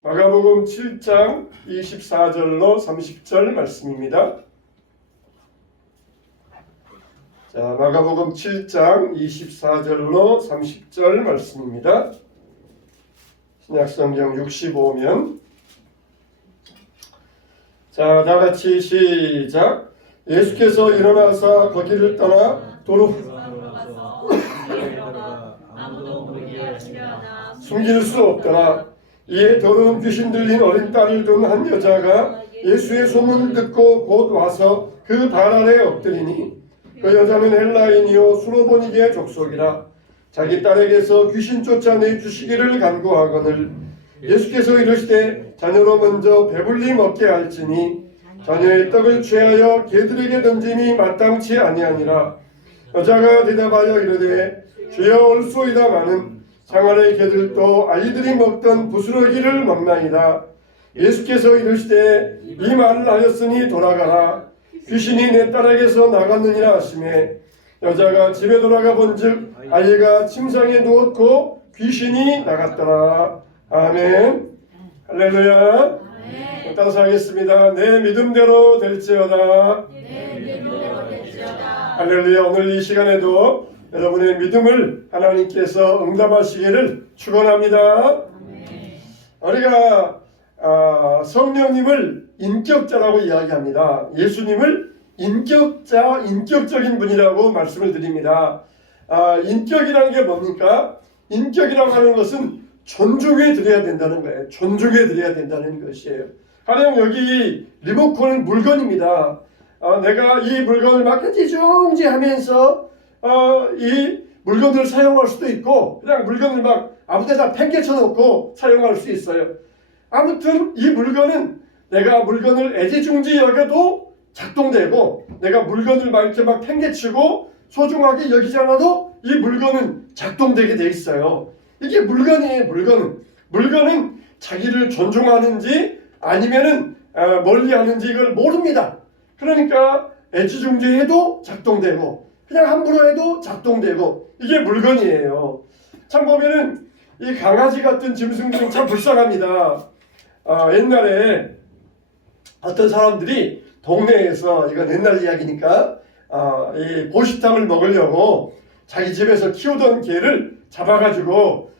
마가복음 7장 24절로 30절 말씀입니다. 자, 마가복음 7장 24절로 30절 말씀입니다. 신약성경 65면 자, 다같이 시작. 예수께서 일어나사 거기를 떠나 도로 숨길 수 없더라. 이에 더러운 귀신 들린 어린 딸을 둔 한 여자가 예수의 소문을 듣고 곧 와서 그 발 아래 엎드리니 그 여자는 헬라인이요 수로보니게 족속이라. 자기 딸에게서 귀신 쫓아내 주시기를 간구하거늘 예수께서 이르시되 자녀로 먼저 배불리 먹게 할지니 자녀의 떡을 취하여 개들에게 던짐이 마땅치 아니하니라. 여자가 대답하여 이르되 주여 올소이다마는 상하의 개들도 아이들이 먹던 부스러기를 먹나이다. 예수께서 이르시되 이 말을 하였으니 돌아가라. 귀신이 내 딸에게서 나갔느니라 하시매 여자가 집에 돌아가 본즉 아이가 침상에 누웠고 귀신이 나갔더라. 아멘. 할렐루야. 따라서 하겠습니다. 내 믿음대로 될지어다. 할렐루야. 오늘 이 시간에도 여러분의 믿음을 하나님께서 응답하시기를 축원합니다. 우리가 성령님을 인격자라고 이야기합니다. 예수님을 인격자, 인격적인 분이라고 말씀을 드립니다. 인격이라는 게 뭡니까? 인격이라고 하는 것은 존중해 드려야 된다는 거예요. 존중해 드려야 된다는 것이에요. 가령 여기 리모컨은 물건입니다. 내가 이 물건을 막 찌중지 하면서 이 물건을 사용할 수도 있고 그냥 물건을 막 아무데나 팽개쳐 놓고 사용할 수 있어요. 아무튼 이 물건은 내가 물건을 애지중지 여겨도 작동되고 내가 물건을 막 이렇게 막 팽개치고 소중하게 여기지 않아도 이 물건은 작동되게 돼 있어요. 이게 물건이에요. 물건은 자기를 존중하는지 아니면은 멀리하는지 이걸 모릅니다. 그러니까 애지중지해도 작동되고 그냥 함부로 해도 작동되고 이게 물건이에요. 참 보면은 이 강아지 같은 짐승들은 참 불쌍합니다. 옛날에 어떤 사람들이 동네에서 이건 옛날 이야기니까 이 보시탕을 먹으려고 자기 집에서 키우던 개를 잡아가지고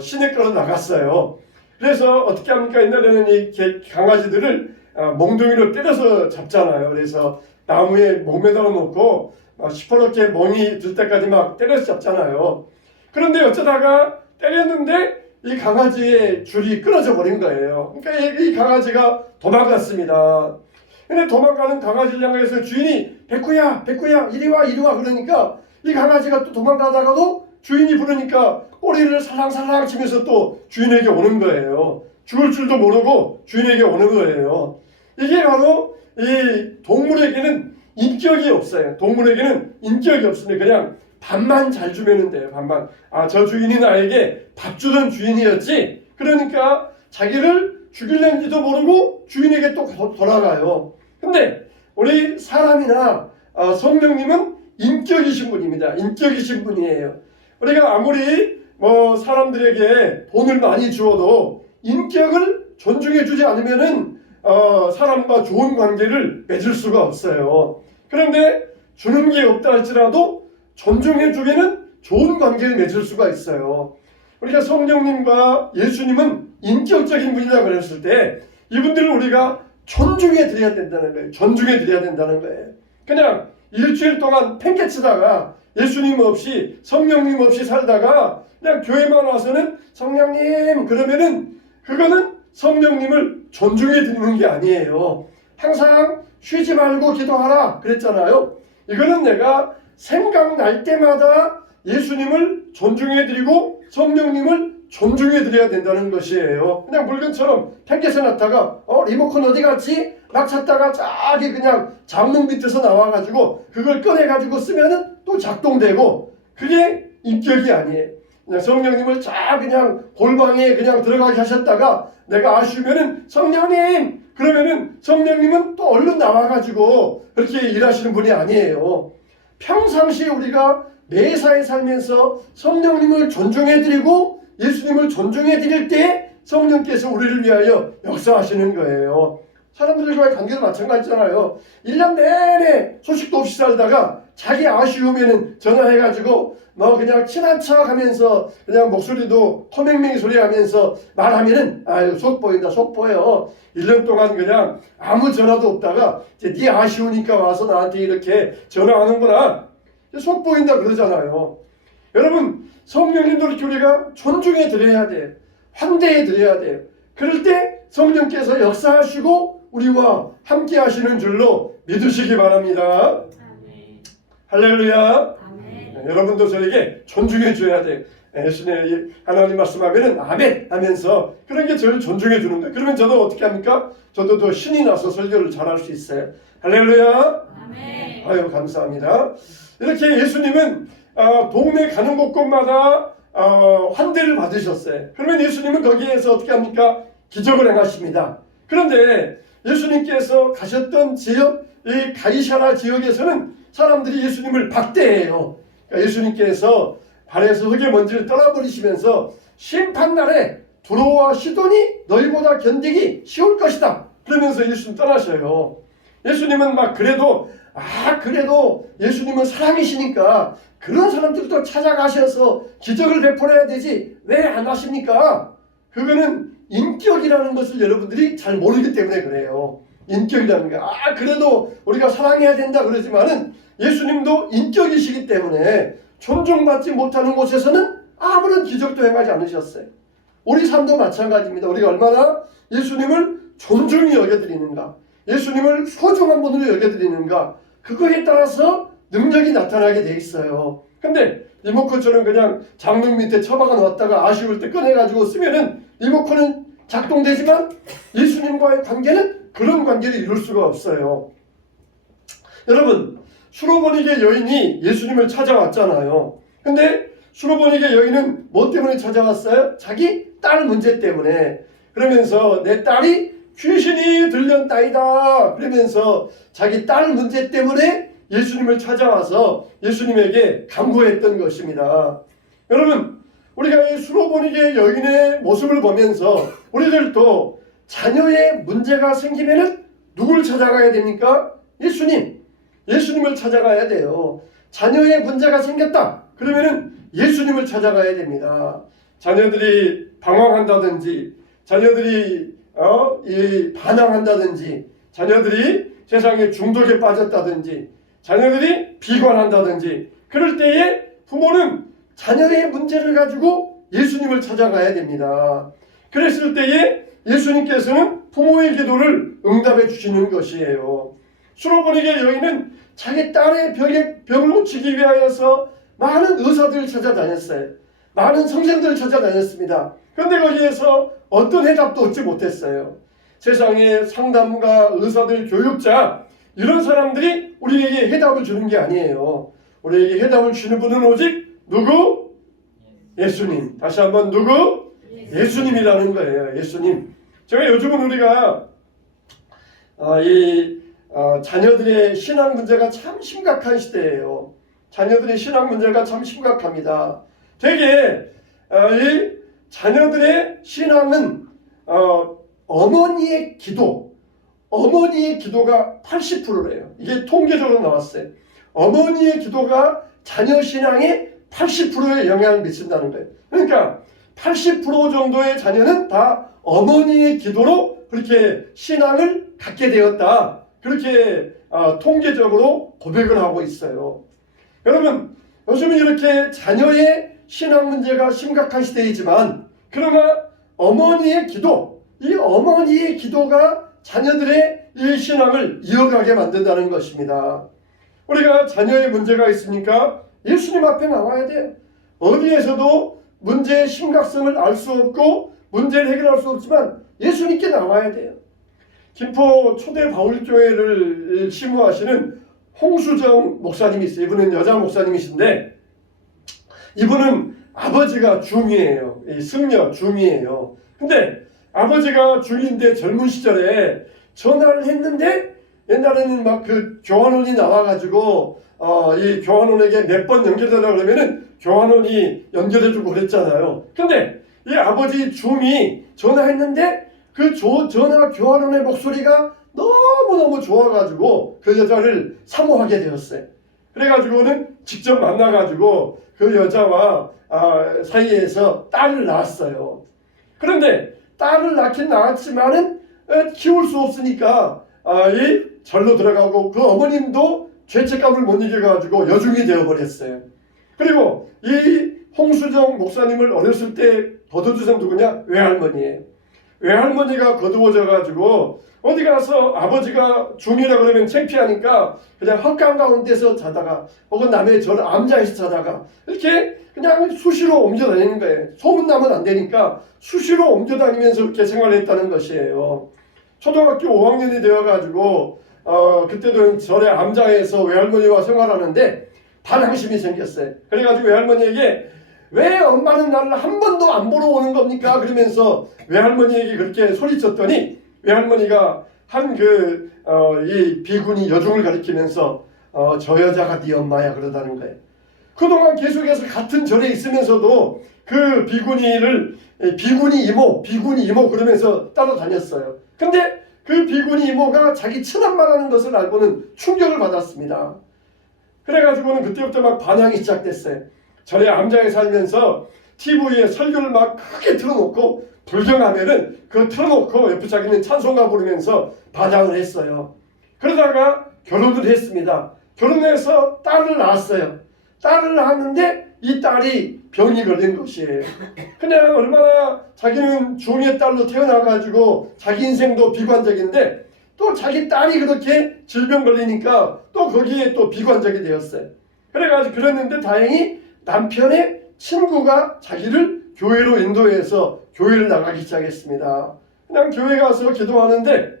시내가로 나갔어요. 그래서 어떻게 합니까? 옛날에는 이 강아지들을 몽둥이로 때려서 잡잖아요. 그래서 나무에 목 매달아 놓고 시퍼렇게 멍이 들 때까지 막 때려서 잡잖아요. 그런데 어쩌다가 때렸는데 이 강아지의 줄이 끊어져 버린 거예요. 그러니까 이 강아지가 도망갔습니다. 근데 도망가는 강아지를 향해서 주인이 백구야 이리 와 그러니까 이 강아지가 또 도망가다가도 주인이 부르니까 꼬리를 살랑살랑 치면서 또 주인에게 오는 거예요. 죽을 줄도 모르고 주인에게 오는 거예요. 이게 바로 이 동물에게는 인격이 없어요. 동물에게는 인격이 없습니다. 그냥 밥만 잘 주면 돼요. 밥만. 저 주인이 나에게 밥 주던 주인이었지. 그러니까 자기를 죽일는지도 모르고 주인에게 또 돌아가요. 근데 우리 사람이나 성령님은 인격이신 분입니다. 인격이신 분이에요. 우리가 아무리 사람들에게 돈을 많이 주어도 인격을 존중해 주지 않으면은 사람과 좋은 관계를 맺을 수가 없어요. 그런데 주는 게 없다 할지라도 존중해 주기는 좋은 관계를 맺을 수가 있어요. 우리가 성령님과 예수님은 인격적인 분이다 그랬을 때 이분들을 우리가 존중해 드려야 된다는 거예요. 존중해 드려야 된다는 거예요. 그냥 일주일 동안 팽개치다가 예수님 없이 성령님 없이 살다가 그냥 교회만 와서는 성령님 그러면은 그거는 성령님을 존중해 드리는 게 아니에요. 항상 쉬지 말고 기도하라 그랬잖아요. 이거는 내가 생각날 때마다 예수님을 존중해 드리고 성령님을 존중해 드려야 된다는 것이에요. 그냥 물건처럼 팽개쳐 놨다가 리모컨 어디 갔지? 막 찾다가 저기 그냥 장롱 밑에서 나와가지고 그걸 꺼내가지고 쓰면은 또 작동되고 그게 인격이 아니에요. 그냥 성령님을 그냥 골방에 그냥 들어가게 하셨다가 내가 아쉬우면은 성령님 그러면은 성령님은 또 얼른 나와가지고 그렇게 일하시는 분이 아니에요. 평상시에 우리가 매사에 살면서 성령님을 존중해드리고 예수님을 존중해드릴 때 성령께서 우리를 위하여 역사하시는 거예요. 사람들과의 관계도 마찬가지잖아요. 1년 내내 소식도 없이 살다가 자기 아쉬우면은 전화해가지고 뭐 그냥 친한 척 하면서 그냥 목소리도 코맹맹이 소리 하면서 말하면은 아유 속 보인다 속 보여. 1년 동안 그냥 아무 전화도 없다가 이제 네 아쉬우니까 와서 나한테 이렇게 전화하는구나. 속 보인다 그러잖아요. 여러분 성령님도 이렇게 우리가 존중해 드려야 돼요. 환대해 드려야 돼요. 그럴 때 성령께서 역사하시고 우리와 함께 하시는 줄로 믿으시기 바랍니다. 아멘. 할렐루야. 아멘. 여러분도 저에게 존중해 줘야 돼요. 예수님 하나님 말씀하면은 아멘 하면서 그런 게 저를 존중해 주는 거예요. 그러면 저도 어떻게 합니까? 저도 더 신이 나서 설교를 잘할 수 있어요. 할렐루야. 아멘. 아유 감사합니다. 이렇게 예수님은 동네 가는 곳곳마다 환대를 받으셨어요. 그러면 예수님은 거기에서 어떻게 합니까? 기적을 행하십니다. 그런데 예수님께서 가셨던 지역, 이 가이사라 지역에서는 사람들이 예수님을 박대해요. 그러니까 예수님께서 발에서 흙의 먼지를 떠나버리시면서 심판날에 두로와 시돈이 너희보다 견디기 쉬울 것이다. 그러면서 예수님 떠나셔요. 예수님은 막 그래도 예수님은 사랑이시니까 그런 사람들도 찾아가셔서 기적을 베풀어야 되지 왜 안 하십니까? 그거는 인격이라는 것을 여러분들이 잘 모르기 때문에 그래요. 인격이라는 게 그래도 우리가 사랑해야 된다 그러지만은 예수님도 인격이시기 때문에 존중받지 못하는 곳에서는 아무런 기적도 행하지 않으셨어요. 우리 삶도 마찬가지입니다. 우리가 얼마나 예수님을 존중히 여겨드리는가, 예수님을 소중한 분으로 여겨드리는가, 그거에 따라서 능력이 나타나게 돼 있어요. 근데 리모컨처럼 그냥 장롱 밑에 처박아 놓았다가 아쉬울 때 꺼내가지고 쓰면은 리모컨은 작동되지만 예수님과의 관계는 그런 관계를 이룰 수가 없어요. 여러분, 수로보니게 여인이 예수님을 찾아왔잖아요. 근데 수로보니게 여인은 뭐 때문에 찾아왔어요? 자기 딸 문제 때문에. 그러면서 내 딸이 귀신이 들렸다이다. 그러면서 자기 딸 문제 때문에 예수님을 찾아와서 예수님에게 간구했던 것입니다. 여러분, 우리가 이 수로보니게 여인의 모습을 보면서 우리들도 자녀의 문제가 생기면은 누굴 찾아가야 됩니까? 예수님을 찾아가야 돼요. 자녀의 문제가 생겼다. 그러면은 예수님을 찾아가야 됩니다. 자녀들이 방황한다든지, 자녀들이 반항한다든지, 자녀들이 세상에 중독에 빠졌다든지, 자녀들이 비관한다든지, 그럴 때에 부모는 자녀의 문제를 가지고 예수님을 찾아가야 됩니다. 그랬을 때에 예수님께서는 부모의 기도를 응답해 주시는 것이에요. 수로보니게 여인은 자기 딸의 병을 고치기 위하여서 많은 의사들을 찾아다녔어요. 많은 선생들을 찾아다녔습니다. 그런데 거기에서 어떤 해답도 얻지 못했어요. 세상에 상담가, 의사들, 교육자 이런 사람들이 우리에게 해답을 주는 게 아니에요. 우리에게 해답을 주는 분은 오직 누구? 예수님. 다시 한번 누구? 예수님이라는 거예요. 예수님. 제가 요즘은 우리가 자녀들의 신앙 문제가 참 심각한 시대예요. 자녀들의 신앙 문제가 참 심각합니다. 되게 이 자녀들의 신앙은 어머니의 기도가 80%래요. 이게 통계적으로 나왔어요. 어머니의 기도가 자녀 신앙에 80%의 영향을 미친다는 거예요. 그러니까 80% 정도의 자녀는 다 어머니의 기도로 그렇게 신앙을 갖게 되었다. 그렇게 통계적으로 고백을 하고 있어요. 여러분, 요즘은 이렇게 자녀의 신앙 문제가 심각한 시대이지만 그러나 어머니의 기도, 이 어머니의 기도가 자녀들의 이 신앙을 이어가게 만든다는 것입니다. 우리가 자녀의 문제가 있으니까 예수님 앞에 나와야 돼요. 어디에서도 문제의 심각성을 알 수 없고 문제를 해결할 수 없지만 예수님께 나와야 돼요. 김포 초대 바울교회를 심호하시는 홍수정 목사님이 있어요. 이분은 여자 목사님이신데 이분은 아버지가 중이에요. 승려 중이에요. 근데 아버지가 중인데 젊은 시절에 전화를 했는데 옛날에는 막 그 교환원이 나와가지고 이 교환원에게 몇 번 연결되라고 그러면은 교환원이 연결해주고 그랬잖아요. 근데 이 아버지 줌이 전화했는데 그 전화 교환원의 목소리가 너무너무 좋아가지고 그 여자를 사모하게 되었어요. 그래가지고는 직접 만나가지고 그 여자와 사이에서 딸을 낳았어요. 그런데 딸을 낳긴 낳았지만은 키울 수 없으니까 이 절로 들어가고 그 어머님도 죄책감을 못 이겨가지고 여중이 되어버렸어요. 그리고 이 홍수정 목사님을 어렸을 때 거둬주신 누구냐? 외할머니예요. 외할머니가 거두어져가지고 어디 가서 아버지가 중이라 그러면 창피하니까 그냥 헛강 가운데서 자다가 혹은 남의 절 암자에서 자다가 이렇게 그냥 수시로 옮겨 다니는 거예요. 소문나면 안 되니까 수시로 옮겨 다니면서 이렇게 생활했다는 것이에요. 초등학교 5학년이 되어가지고 그때도 절의 암자에서 외할머니와 생활하는데 반항심이 생겼어요. 그래가지고 외할머니에게 왜 엄마는 나를 한 번도 안 보러 오는 겁니까? 그러면서 외할머니에게 그렇게 소리쳤더니 외할머니가 이 비구니 여중을 가리키면서 저 여자가 네 엄마야 그러다는 거예요. 그동안 계속해서 같은 절에 있으면서도 그 비구니 이모 그러면서 따라다녔어요. 근데 그 비구니 이모가 자기 친엄마라는 것을 알고는 충격을 받았습니다. 그래가지고는 그때부터 막 반항이 시작됐어요. 절에 암장에 살면서 TV에 설교를 막 크게 틀어놓고 불경하면은 그거 틀어놓고 옆에 자기는 찬송가 부르면서 반항을 했어요. 그러다가 결혼을 했습니다. 결혼해서 딸을 낳았어요. 딸을 낳았는데 이 딸이 병이 걸린 것이에요. 그냥 얼마나 자기는 중의 딸로 태어나가지고 자기 인생도 비관적인데 또 자기 딸이 그렇게 질병 걸리니까 또 거기에 또 비관적이 되었어요. 그래가지고 그랬는데 다행히 남편의 친구가 자기를 교회로 인도해서 교회를 나가기 시작했습니다. 그냥 교회 가서 기도하는데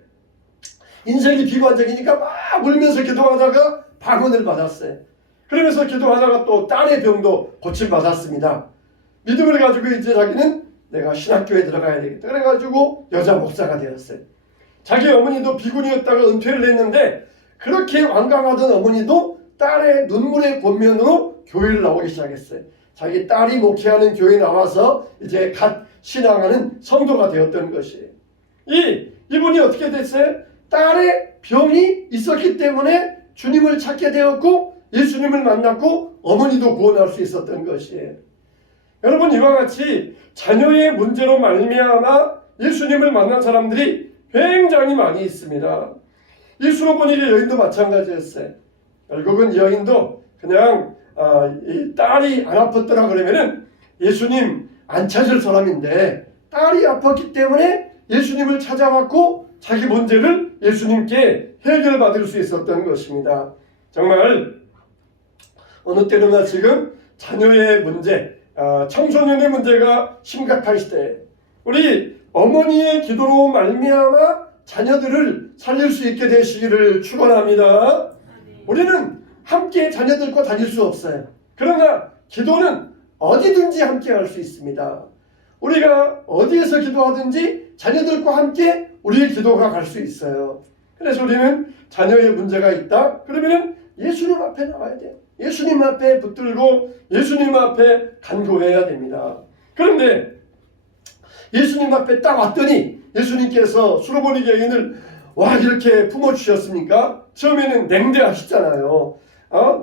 인생이 비관적이니까 막 울면서 기도하다가 방언을 받았어요. 그러면서 기도하다가 또 딸의 병도 고침받았습니다. 믿음을 가지고 이제 자기는 내가 신학교에 들어가야 되겠다. 그래가지고 여자 목사가 되었어요. 자기 어머니도 비군이었다가 은퇴를 했는데 그렇게 완강하던 어머니도 딸의 눈물의 권면으로 교회를 나오기 시작했어요. 자기 딸이 목회하는 교회에 나와서 이제 갓 신앙하는 성도가 되었던 것이에요. 이분이 어떻게 됐어요? 딸의 병이 있었기 때문에 주님을 찾게 되었고 예수님을 만났고 어머니도 구원할 수 있었던 것이에요. 여러분 이와 같이 자녀의 문제로 말미암아 예수님을 만난 사람들이 굉장히 많이 있습니다. 이 수로보니게 여인도 마찬가지였어요. 결국은 이 여인도 그냥 이 딸이 안 아팠더라 그러면은 예수님 안 찾을 사람인데 딸이 아팠기 때문에 예수님을 찾아왔고 자기 문제를 예수님께 해결받을 수 있었던 것입니다. 정말 어느 때로나 지금 자녀의 문제, 청소년의 문제가 심각한 시대에 우리 어머니의 기도로 말미암아 자녀들을 살릴 수 있게 되시기를 축원합니다. 우리는 함께 자녀들과 다닐 수 없어요. 그러나 기도는 어디든지 함께 할 수 있습니다. 우리가 어디에서 기도하든지 자녀들과 함께 우리의 기도가 갈 수 있어요. 그래서 우리는 자녀의 문제가 있다? 그러면 예수님 앞에 나와야 돼요. 예수님 앞에 붙들고 예수님 앞에 간구해야 됩니다. 그런데 예수님 앞에 딱 왔더니 예수님께서 수로보니 여인을 와 이렇게 품어주셨습니까? 처음에는 냉대하시잖아요.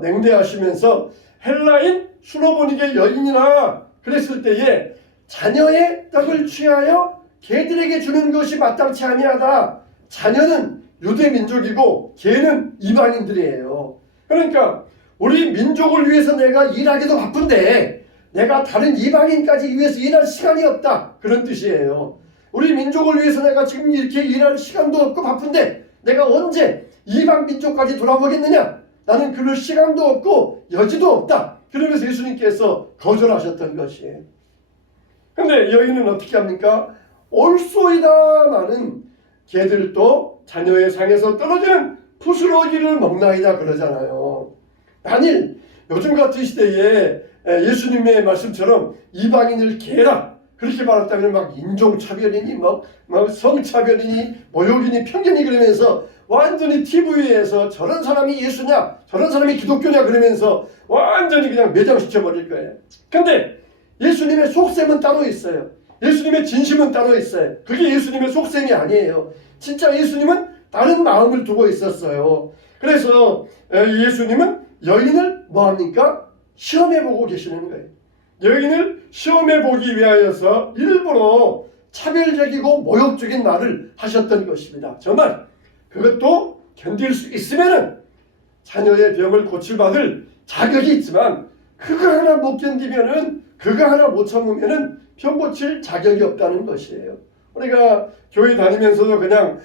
냉대하시면서 헬라인 수로보니게 여인이라 그랬을 때에 자녀의 떡을 취하여 개들에게 주는 것이 마땅치 아니하다. 자녀는 유대 민족이고 개는 이방인들이에요. 그러니까 우리 민족을 위해서 내가 일하기도 바쁜데 내가 다른 이방인까지 위해서 일할 시간이 없다. 그런 뜻이에요. 우리 민족을 위해서 내가 지금 이렇게 일할 시간도 없고 바쁜데 내가 언제 이방 민족까지 돌아보겠느냐? 나는 그럴 시간도 없고 여지도 없다. 그러면서 예수님께서 거절하셨던 것이에요. 근데 여인은 어떻게 합니까? 올소이다마는 개들도 자녀의 상에서 떨어지는 부스러기를 먹나이다 그러잖아요. 만일 요즘 같은 시대에 예수님의 말씀처럼 이방인을 개라 그렇게 말했다면 막 인종차별이니 막 성차별이니 모욕이니 편견이 그러면서 완전히 TV에서 저런 사람이 예수냐 저런 사람이 기독교냐 그러면서 완전히 그냥 매장시켜버릴 거예요. 근데 예수님의 속셈은 따로 있어요. 예수님의 진심은 따로 있어요. 그게 예수님의 속셈이 아니에요. 진짜 예수님은 다른 마음을 두고 있었어요. 그래서 예수님은 여인을 뭐합니까? 시험해보고 계시는 거예요. 여인을 시험해보기 위하여서 일부러 차별적이고 모욕적인 말을 하셨던 것입니다. 정말 그것도 견딜 수 있으면은 자녀의 병을 고칠받을 자격이 있지만 그거 하나 못 견디면은 그거 하나 못 참으면은 병 고칠 자격이 없다는 것이에요. 우리가 교회 다니면서도 그냥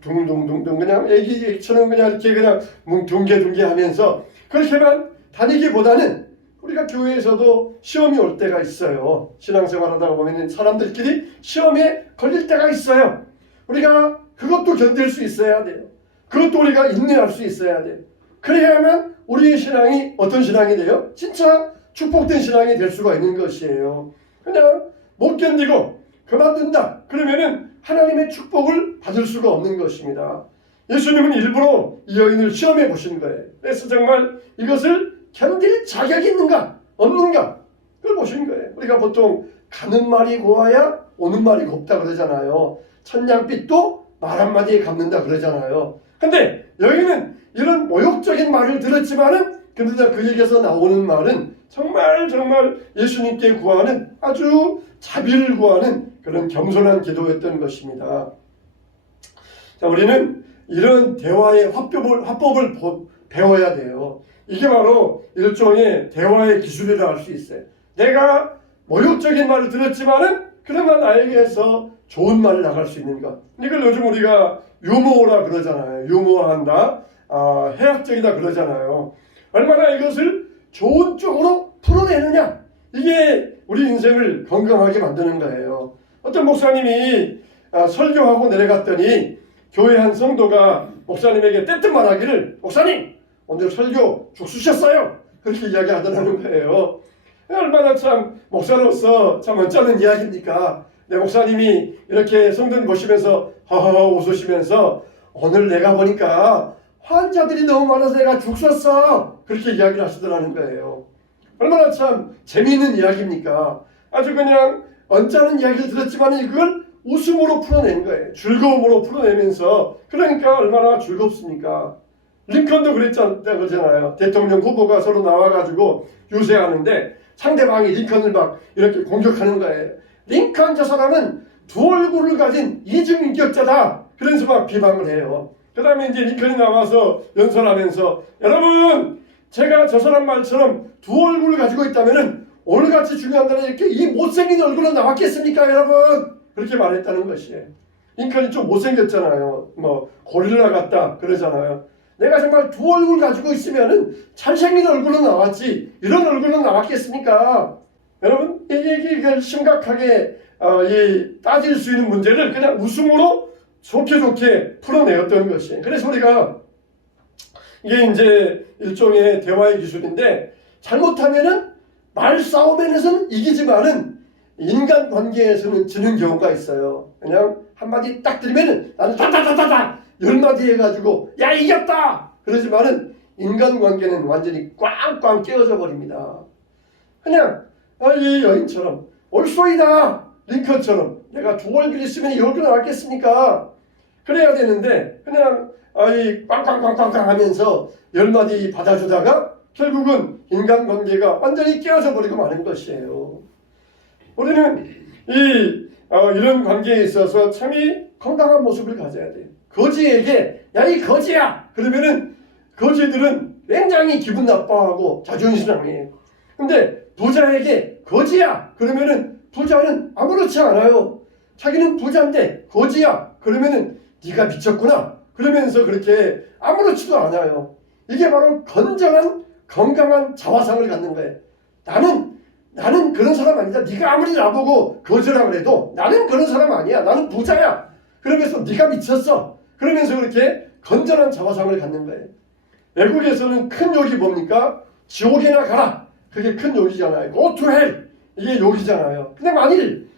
둥둥둥둥 그냥 애기처럼 그냥 이렇게 그냥 둥게둥게 하면서 그렇게만 다니기보다는 우리가 교회에서도 시험이 올 때가 있어요. 신앙생활 하다가 보면 사람들끼리 시험에 걸릴 때가 있어요. 우리가 그것도 견딜 수 있어야 돼요. 그것도 우리가 인내할 수 있어야 돼요. 그래야만 우리의 신앙이 어떤 신앙이 돼요? 진짜 축복된 신앙이 될 수가 있는 것이에요. 그냥 못 견디고 그만둔다. 그러면은 하나님의 축복을 받을 수가 없는 것입니다. 예수님은 일부러 이 여인을 시험해 보신 거예요. 그래서 정말 이것을 견딜 자격이 있는가 없는가 그걸 보신 거예요. 우리가 보통 가는 말이 고와야 오는 말이 곱다 그러잖아요. 천냥빚도 말 한마디에 갚는다 그러잖아요. 근데 여기는 이런 모욕적인 말을 들었지만은 그러나 그에게서 나오는 말은 정말 예수님께 구하는 아주 자비를 구하는 그런 겸손한 기도였던 것입니다. 자, 우리는 이런 대화의 화법을 배워야 돼요. 이게 바로 일종의 대화의 기술이라 할 수 있어요. 내가 모욕적인 말을 들었지만은 그러나 나에게서 좋은 말을 나갈 수 있는가. 이걸 요즘 우리가 유머라 그러잖아요. 유머한다. 해학적이다 그러잖아요. 얼마나 이것을 좋은 쪽으로 풀어내느냐. 이게 우리 인생을 건강하게 만드는 거예요. 어떤 목사님이 설교하고 내려갔더니 교회 한 성도가 목사님에게 떼뜻 말하기를 목사님 오늘 설교 죽수셨어요. 그렇게 이야기하더라는 거예요. 얼마나 참 목사로서 참 언짢은 이야기입니까? 내 목사님이 이렇게 성도님 보시면서 허허 웃으시면서 오늘 내가 보니까 환자들이 너무 많아서 내가 죽었어. 그렇게 이야기를 하시더라는 거예요. 얼마나 참 재미있는 이야기입니까? 아주 그냥 언짢은 이야기를 들었지만 이걸 웃음으로 풀어낸 거예요. 즐거움으로 풀어내면서 그러니까 얼마나 즐겁습니까? 링컨도 그러잖아요. 대통령 후보가 서로 나와가지고 유세하는데 상대방이 링컨을 막 이렇게 공격하는 거예요. 링컨 저 사람은 두 얼굴을 가진 이중인격자다. 그래서 막 비방을 해요. 그 다음에 이제 링컨이 나와서 연설하면서 여러분 제가 저 사람 말처럼 두 얼굴을 가지고 있다면은 오늘같이 중요한 날에 이렇게 이 못생긴 얼굴로 나왔겠습니까 여러분? 그렇게 말했다는 것이에요. 링컨이 좀 못생겼잖아요. 뭐 고릴라 같다 그러잖아요. 내가 정말 두 얼굴 가지고 있으면은 잘생긴 얼굴로 나왔지 이런 얼굴로 나왔겠습니까? 여러분 이게 심각하게 따질 수 있는 문제를 그냥 웃음으로 좋게 풀어내었던 것이에요. 그래서 우리가 이게 이제 일종의 대화의 기술인데 잘못하면은 말싸움에서는 이기지만은 인간관계에서는 지는 경우가 있어요. 그냥 한마디 딱 들으면은 나는 다다다다다 10마디 해가지고 야 이겼다 그러지만은 인간관계는 완전히 꽝꽝 깨어져 버립니다. 그냥 이 여인처럼 올소이다 링컨처럼 내가 두 얼굴 있으면 이 얼굴 나왔겠습니까? 그래야 되는데 그냥 이 꽝꽝꽝꽝꽝 하면서 10마디 받아주다가 결국은 인간관계가 완전히 깨어져 버리고 마는 것이에요. 우리는 이런 관계에 있어서 참이 건강한 모습을 가져야 돼요. 거지에게 야 이 거지야 그러면은 거지들은 굉장히 기분 나빠하고 자존심 상해요. 근데 부자에게 거지야 그러면은 부자는 아무렇지 않아요. 자기는 부자인데 거지야 그러면은 네가 미쳤구나 그러면서 그렇게 아무렇지도 않아요. 이게 바로 건강한 자화상을 갖는 거예요. 나는 그런 사람 아니다. 네가 아무리 나보고 거지라 그래도 나는 그런 사람 아니야. 나는 부자야. 그러면서 네가 미쳤어. 그러면서 그렇게 건전한 자화상을 갖는 거예요. 외국에서는 큰 욕이 뭡니까? 지옥에나 가라. 그게 큰 욕이잖아요. Go to hell. 이게 욕이잖아요. 근데 만일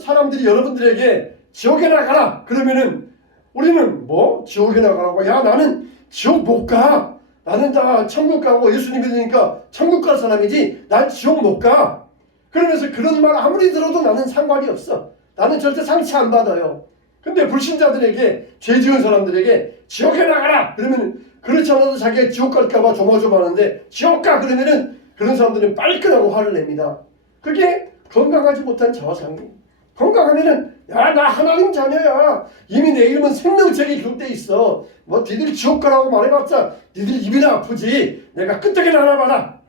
사람들이 여러분들에게 지옥에나 가라. 그러면은 우리는 뭐 지옥에나 가라고 야 나는 지옥 못 가. 나는 다 천국 가고 예수님 믿으니까 천국 갈 사람이지 난 지옥 못 가. 그러면서 그런 말 아무리 들어도 나는 상관이 없어. 나는 절대 상처 안 받아요. 근데 불신자들에게, 죄 지은 사람들에게 지옥에 나가라! 그러면 그렇지 않아도 자기가 지옥 갈까봐 조마조마하는데 지옥 가! 그러면은 그런 사람들은 빨끈하고 화를 냅니다. 그게 건강하지 못한 자화상이에요. 건강하면은 야, 나 하나님 자녀야. 이미 내 이름은 생명책에 기록돼 있어. 뭐 니들이 지옥 가라고 말해봤자 니들 입이나 아프지. 내가 끄떡이나 하나 봐라.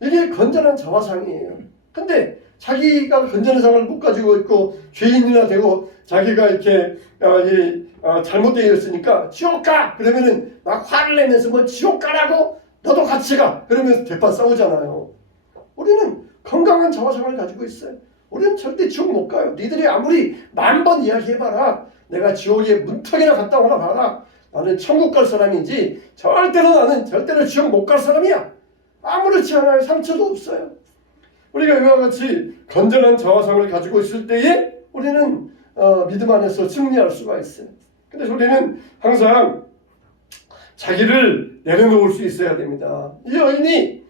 이게 건전한 자화상이에요. 근데 자기가 건전한 상을 못 가지고 있고 죄인이나 되고 자기가 이렇게 잘못되어 있으니까 지옥 가! 그러면은 막 화를 내면서 뭐 지옥 가라고? 너도 같이 가! 그러면서 대파 싸우잖아요. 우리는 건강한 자화상을 가지고 있어요. 우리는 절대 지옥 못 가요. 니들이 아무리 10,000번 이야기해봐라. 내가 지옥에 문턱이나 갔다 오나 봐라. 나는 천국 갈 사람이지 나는 절대로 지옥 못 갈 사람이야. 아무렇지 않아요. 상처도 없어요. 우리가 이와 같이 건전한 자화상을 가지고 있을 때에 우리는 믿음 안에서 승리할 수가 있어요. 근데 우리는 항상 자기를 내려놓을 수 있어야 됩니다. 이 여인이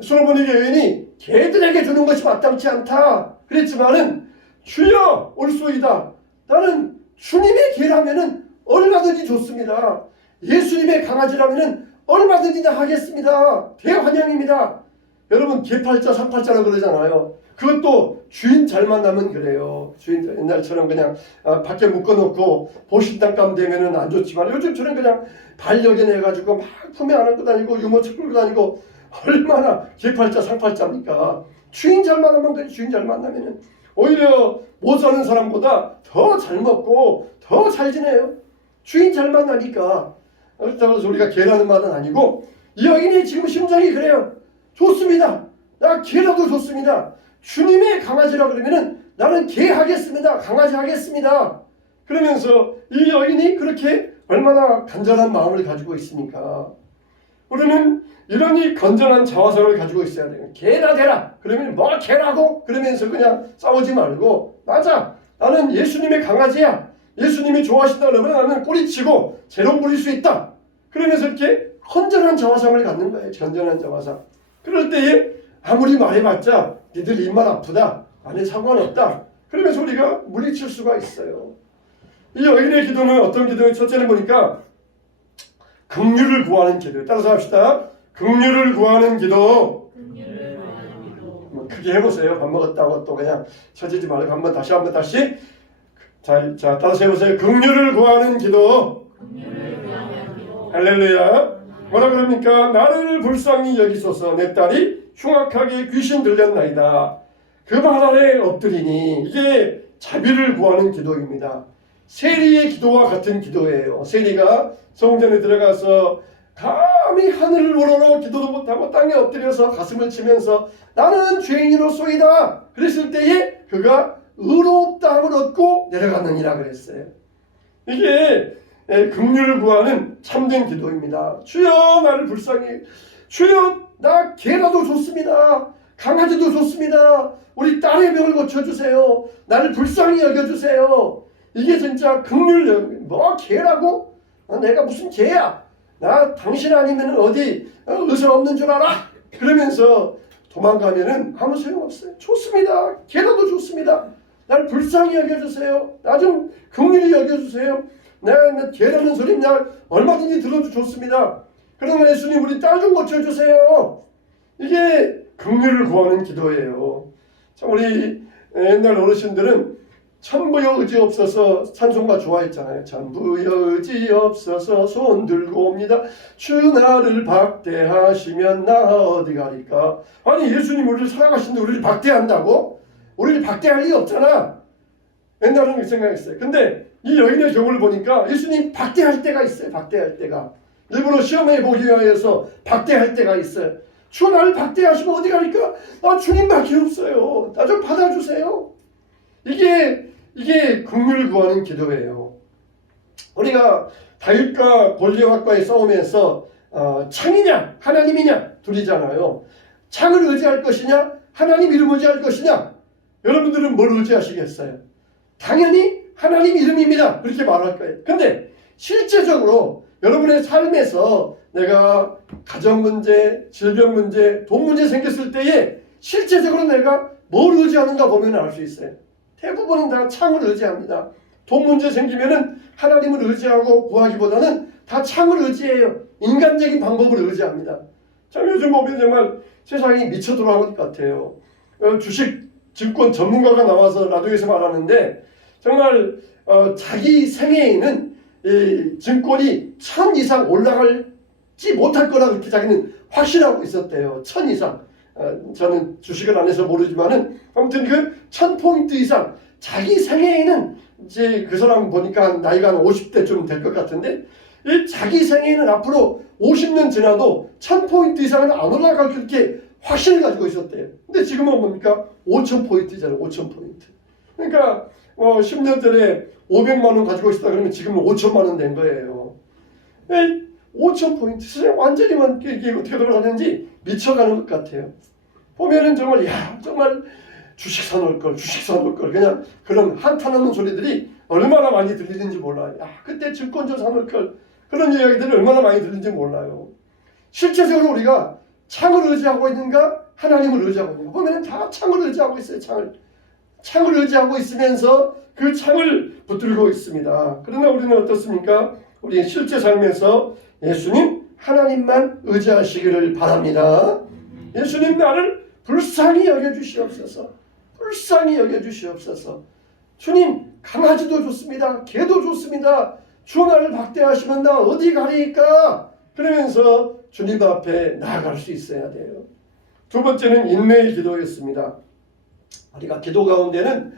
솔로몬에게 여인이 개들에게 주는 것이 마땅치 않다 그랬지만은 주여 올소이다. 나는 주님의 개라면은 얼마든지 좋습니다. 예수님의 강아지라면은 얼마든지 다 하겠습니다. 대환영입니다. 여러분 개팔자 상팔자라고 그러잖아요. 그것도 주인 잘 만나면 그래요. 주인 옛날처럼 그냥 밖에 묶어놓고 보신탕감 되면은 안 좋지만 요즘처럼 그냥 반려견 해가지고 막 품에 안고 다니고 유모차 끌고 다니고 얼마나 개팔자 상팔자입니까? 주인 잘 만나면 그래. 주인 잘 만나면은 오히려 못 사는 사람보다 더 잘 먹고 더 잘 지내요. 주인 잘 만나니까. 그렇다고 해서 우리가 개라는 말은 아니고 이 여인이 지금 심정이 그래요. 좋습니다. 나 개라도 좋습니다. 주님의 강아지라 그러면은 나는 개 하겠습니다. 강아지 하겠습니다. 그러면서 이 여인이 그렇게 얼마나 간절한 마음을 가지고 있습니까? 우리는 이러니 건전한 자화상을 가지고 있어야 돼요. 개나 되라. 그러면 뭐 개라고? 그러면서 그냥 싸우지 말고 맞아. 나는 예수님의 강아지야. 예수님이 좋아하신다 그러면 나는 꼬리치고 재롱 부릴 수 있다. 그러면서 이렇게 건전한 자화상을 갖는 거예요. 건전한 자화상. 그럴 때에 아무리 말해봤자 니들 입만 아프다. 안에 상관없다. 그러면서 우리가 물리칠 수가 있어요. 이 여인의 기도는 어떤 기도예요? 첫째는 보니까 긍휼을 구하는 기도예요. 따라서 합시다. 긍휼을 구하는 기도. 크게 해보세요. 밥 먹었다고 또 그냥 쳐지지 말고 한번 다시. 자, 따라서 해보세요. 긍휼을 구하는 기도. 할렐루야. 뭐라 그럽니까? 나를 불쌍히 여기소서. 내 딸이 흉악하게 귀신 들렸나이다. 그 말 아래 엎드리니. 이게 자비를 구하는 기도입니다. 세리의 기도와 같은 기도예요. 세리가 성전에 들어가서 감히 하늘을 우러러 기도도 못하고 땅에 엎드려서 가슴을 치면서 나는 죄인으로소이다 그랬을 때에 그가 의롭다함을 얻고 내려갔느니라 그랬어요. 이게 긍휼을 구하는 참된 기도입니다. 주여 나를 불쌍히, 주여 나 개라도 좋습니다. 강아지도 좋습니다. 우리 딸의 병을 고쳐주세요. 나를 불쌍히 여겨주세요. 이게 진짜 긍휼. 뭐 개라고? 내가 무슨 개야? 나 당신 아니면 어디 의사 없는 줄 알아? 그러면서 도망가면은 아무 소용없어요. 좋습니다. 개라도 좋습니다. 날 불쌍히 여겨주세요. 나 좀 긍휼히 여겨주세요. 내가 개라는 소리 나 얼마든지 들어도 좋습니다. 그러면 예수님 우리 딸 좀 고쳐주세요. 이게 긍휼을 구하는 기도예요. 참 우리 옛날 어르신들은 천부여 의지 없어서 찬송가 좋아했잖아요. 천부여 의지 없어서 손 들고 옵니다. 주 나를 박대하시면 나 어디 가리까. 아니 예수님 우리를 사랑하시는데 우리를 박대한다고? 우리를 박대할 리 없잖아. 옛날에는 그렇게 생각했어요. 근데 이 여인의 경우를 보니까 예수님 박대할 때가 있어요. 박대할 때가. 일부러 시험해 보기 위해서 박대할 때가 있어요. 주 나를 박대하시면 어디 가니까? 나 주님밖에 없어요. 나 좀 받아주세요. 이게 긍휼을 구하는 기도예요. 우리가 다윗과 골리앗과의 싸움에서 창이냐 하나님이냐 둘이잖아요. 창을 의지할 것이냐 하나님 이름 의지할 것이냐. 여러분들은 뭘 의지하시겠어요? 당연히 하나님 이름입니다. 그렇게 말할 거예요. 근데 실제적으로 여러분의 삶에서 내가 가정 문제, 질병 문제, 돈 문제 생겼을 때에 실제적으로 내가 뭘 의지하는가 보면 알 수 있어요. 대부분은 다 창을 의지합니다. 돈 문제 생기면은 하나님을 의지하고 구하기보다는 다 창을 의지해요. 인간적인 방법을 의지합니다. 참 요즘 보면 정말 세상이 미쳐 돌아가는 것 같아요. 주식 증권 전문가가 나와서 라디오에서 말하는데 정말 자기 생애에는 이 증권이 1000 이상 올라갈지 못할 거라 그렇게 자기는 확신하고 있었대요. 1000 이상. 저는 주식을 안 해서 모르지만은 아무튼 그 1000포인트 이상 자기 생애에는 이제 그 사람 보니까 나이가 한 50대쯤 될 것 같은데 이 자기 생애에는 앞으로 50년 지나도 1000포인트 이상은 안 올라갈 그렇게 확신을 가지고 있었대요. 근데 지금은 뭡니까? 5000포인트잖아요. 5000포인트. 그러니까 10년 전에 500만 원 가지고 있었다 그러면 지금은 5천만 원 된 거예요. 5000포인트. 세상에 완전히 이게 어떻게 돌아가는지 미쳐가는 것 같아요. 보면은 정말 정말 주식 사놓을 걸 그냥 그런 한탄하는 소리들이 얼마나 많이 들리는지 몰라요. 그때 증권주 사놓을 걸 그런 이야기들이 얼마나 많이 들리는지 몰라요. 실제적으로 우리가 창을 의지하고 있는가 하나님을 의지하고 있는가 보면은 다 창을 의지하고 있어요. 창을 의지하고 있으면서 그 창을 붙들고 있습니다. 그러나 우리는 어떻습니까? 우리 실제 삶에서 예수님 하나님만 의지하시기를 바랍니다. 예수님 나를 불쌍히 여겨주시옵소서. 불쌍히 여겨주시옵소서. 주님 강아지도 좋습니다. 개도 좋습니다. 주 나를 박대하시면 나 어디 가리까? 그러면서 주님 앞에 나아갈 수 있어야 돼요. 두 번째는 인내의 기도였습니다. 우리가 기도 가운데는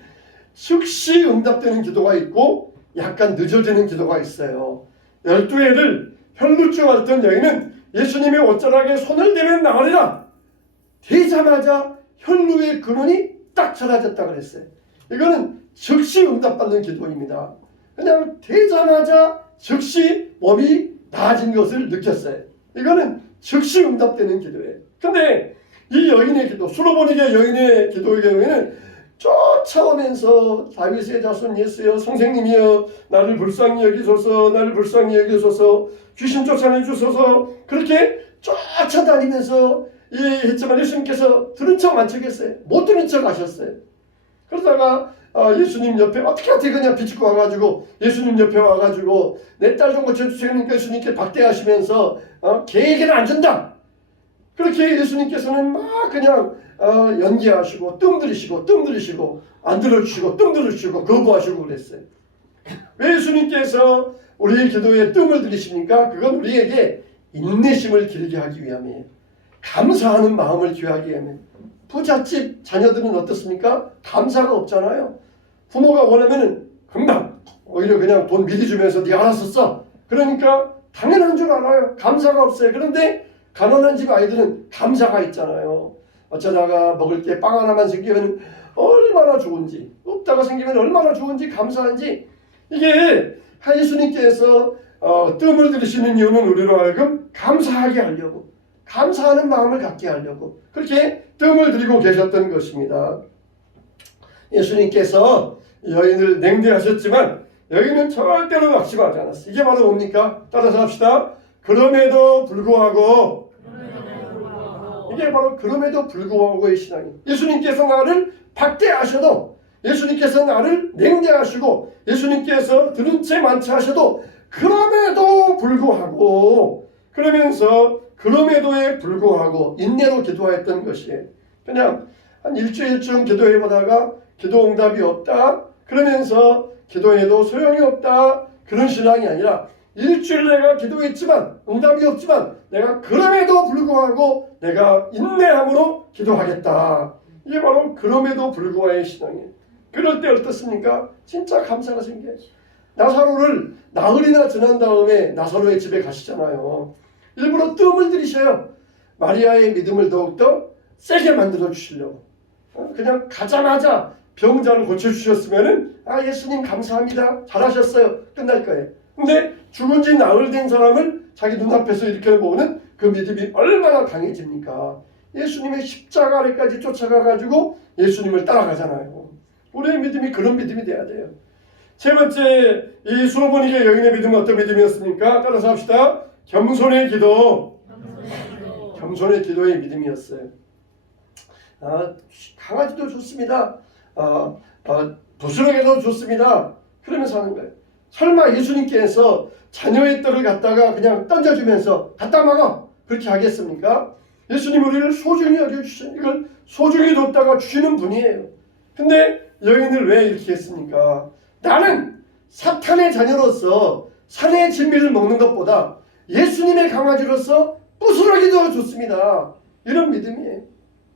즉시 응답되는 기도가 있고 약간 늦어지는 기도가 있어요. 12해를 혈루증 앓던 여인은 예수님의 옷자락에 손을 대면 나으리라. 되자마자 혈루의 근원이 딱 사라졌다 그랬어요. 이거는 즉시 응답받는 기도입니다. 그냥 되자마자 즉시 몸이 나아진 것을 느꼈어요. 이거는 즉시 응답되는 기도예요. 근데 이 여인의 기도, 수로보니게 여인의 기도의 경우에는 쫓아오면서 다윗의 자손 예수여 선생님이여 나를 불쌍히 여기소서 나를 불쌍히 여기소서 귀신 쫓아내 주소서 그렇게 쫓아다니면서 했지만 예수님께서 들은 척 만척했어요. 못 들은 척 하셨어요. 그러다가 예수님 옆에 어떻게 그냥 비집고 와가지고 예수님 옆에 와가지고 내 딸 좀 고쳐주세요. 그러니까 예수님께 박대하시면서 걔에게는 안 준다. 그렇게 예수님께서는 막 그냥 연기하시고 뜸들이시고 안 들어주시고 뜸 들어주시고 거부하시고 그랬어요. 왜 예수님께서 우리의 기도에 뜸을 들이십니까? 그건 우리에게 인내심을 기르게 하기 위함이에요. 감사하는 마음을 기하기 위함이에요. 부잣집 자녀들은 어떻습니까? 감사가 없잖아요. 부모가 원하면은 금방 오히려 그냥 돈 미리 주면서 네 알아서 써. 그러니까 당연한 줄 알아요. 감사가 없어요. 그런데 가난한 집 아이들은 감사가 있잖아요. 어쩌다가 먹을 게 빵 하나만 생기면 얼마나 좋은지, 없다가 생기면 얼마나 좋은지 감사한지. 이게 예수님께서 뜸을 들이시는 이유는 우리로 하여금 감사하게 하려고, 감사하는 마음을 갖게 하려고 그렇게 뜸을 들이고 계셨던 것입니다. 예수님께서 여인을 냉대하셨지만 여인은 절대로 낙심하지 않았어요. 이게 바로 뭡니까? 따라서 합시다. 그럼에도 불구하고 이게 바로 그럼에도 불구하고의 신앙이에요. 예수님께서 나를 박대하셔도 예수님께서 나를 냉대하시고 예수님께서 들은 채 만취하셔도 그럼에도 불구하고 그러면서 그럼에도에 불구하고 인내로 기도했던 것이에요. 그냥 한 일주일쯤 기도해보다가 기도 응답이 없다 그러면서 기도해도 소용이 없다 그런 신앙이 아니라 일주일 내가 기도했지만 응답이 없지만 내가 그럼에도 불구하고 내가 인내함으로 기도하겠다. 이게 바로 그럼에도 불구하고의 신앙이에요. 그럴 때 어떻습니까? 진짜 감사가 생겨요. 나사로를 나흘이나 지난 다음에 나사로의 집에 가시잖아요. 일부러 뜸을 들이셔요. 마리아의 믿음을 더욱더 세게 만들어 주시려고. 그냥 가자마자 병자를 고쳐주셨으면은 예수님 감사합니다. 잘하셨어요. 끝날 거예요. 근데 죽은 지 나흘 된 사람을 자기 눈앞에서 이렇게 보는 그 믿음이 얼마나 강해집니까? 예수님의 십자가 아래까지 쫓아가가지고 예수님을 따라가잖아요. 우리의 믿음이 그런 믿음이 돼야 돼요. 세 번째, 이 수로보니게 여인의 믿음은 어떤 믿음이었습니까? 따라서 합시다. 겸손의 기도. 겸손의 기도의 믿음이었어요. 강아지도 좋습니다. 부스러기도 좋습니다. 그러면서 하는 거예요. 설마 예수님께서 자녀의 떡을 갖다가 그냥 던져주면서 갖다 먹어 그렇게 하겠습니까? 예수님 우리를 소중히 여겨주신 이걸 소중히 뒀다가 주시는 분이에요. 근데 여인을 왜 이렇게 했습니까? 나는 사탄의 자녀로서 산의 진미를 먹는 것보다 예수님의 강아지로서 부스러기도 좋습니다. 이런 믿음이에요.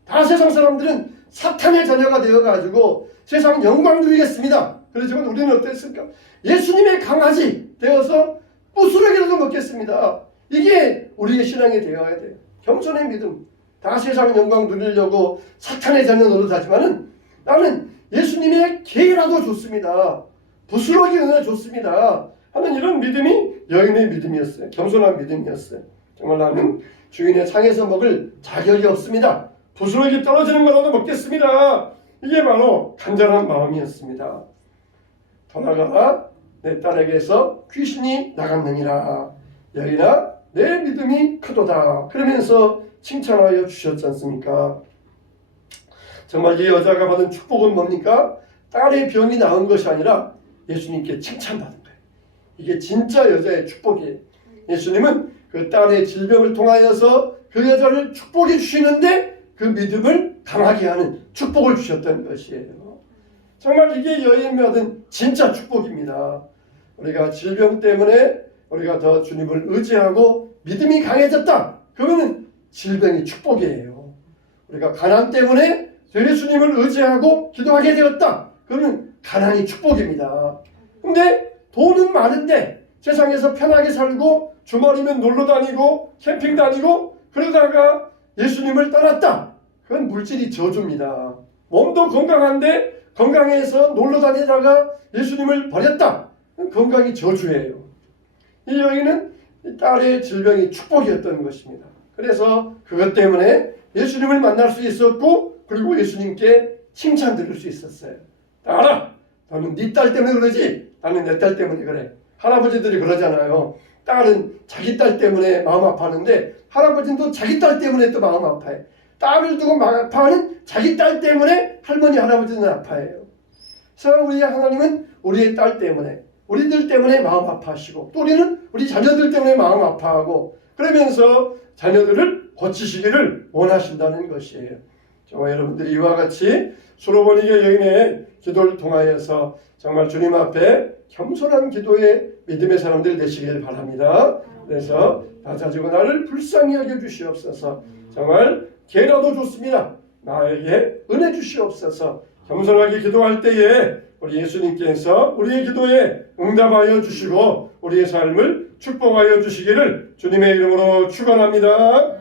다 세상 사람들은 사탄의 자녀가 되어가지고 세상 영광 누리겠습니다. 그렇지만 우리는 어땠습니까? 예수님의 강아지 되어서 부스러기라도 먹겠습니다. 이게 우리의 신앙이 되어야 돼요. 겸손의 믿음. 다 세상 영광 누리려고 사탄의 자녀 노릇하지만은 나는 예수님의 개라도 좋습니다. 부스러기는 좋습니다. 하는 이런 믿음이 여인의 믿음이었어요. 겸손한 믿음이었어요. 정말 나는 주인의 상에서 먹을 자격이 없습니다. 부스러기 떨어지는 거라도 먹겠습니다. 이게 바로 간절한 마음이었습니다. 더 나아가 내 딸에게서 귀신이 나갔느니라. 여인아 내 믿음이 크도다. 그러면서 칭찬하여 주셨지 않습니까? 정말 이 여자가 받은 축복은 뭡니까? 딸의 병이 나은 것이 아니라 예수님께 칭찬받은 거예요. 이게 진짜 여자의 축복이에요. 예수님은 그 딸의 질병을 통하여서 그 여자를 축복해 주시는데 그 믿음을 강하게 하는 축복을 주셨다는 것이에요. 정말 이게 여인이 받은 진짜 축복입니다. 우리가 질병 때문에 우리가 더 주님을 의지하고 믿음이 강해졌다. 그러면 질병이 축복이에요. 우리가 가난 때문에 예수님을 의지하고 기도하게 되었다. 그러면 가난이 축복입니다. 근데 돈은 많은데 세상에서 편하게 살고 주말이면 놀러 다니고 캠핑 다니고 그러다가 예수님을 떠났다. 그건 물질이 저주입니다. 몸도 건강한데 건강해서 놀러 다니다가 예수님을 버렸다. 그건 건강이 저주예요. 이 여인은 딸의 질병이 축복이었던 것입니다. 그래서 그것 때문에 예수님을 만날 수 있었고 그리고 예수님께 칭찬 들을 수 있었어요. 딸아, 너는 네 딸 때문에 그러지? 나는 내 딸 때문에 그래. 할아버지들이 그러잖아요. 딸은 자기 딸 때문에 마음 아파하는데 할아버지는 또 자기 딸 때문에 또 마음 아파해. 딸을 두고 마음 아파하는 자기 딸 때문에 할머니 할아버지는 아파해요. 그래서 우리 하나님은 우리의 딸 때문에 우리들 때문에 마음 아파하시고 또 우리는 우리 자녀들 때문에 마음 아파하고 그러면서 자녀들을 고치시기를 원하신다는 것이에요. 정말 여러분들이 이와 같이 수로보니게 여인의 기도를 통하여서 정말 주님 앞에 겸손한 기도의 믿음의 사람들 되시길 바랍니다. 그래서 낮아지고 나를 불쌍히 여겨 주시옵소서. 정말 개라도 좋습니다. 나에게 은혜 주시옵소서. 겸손하게 기도할 때에 우리 예수님께서 우리의 기도에 응답하여 주시고 우리의 삶을 축복하여 주시기를 주님의 이름으로 축원합니다.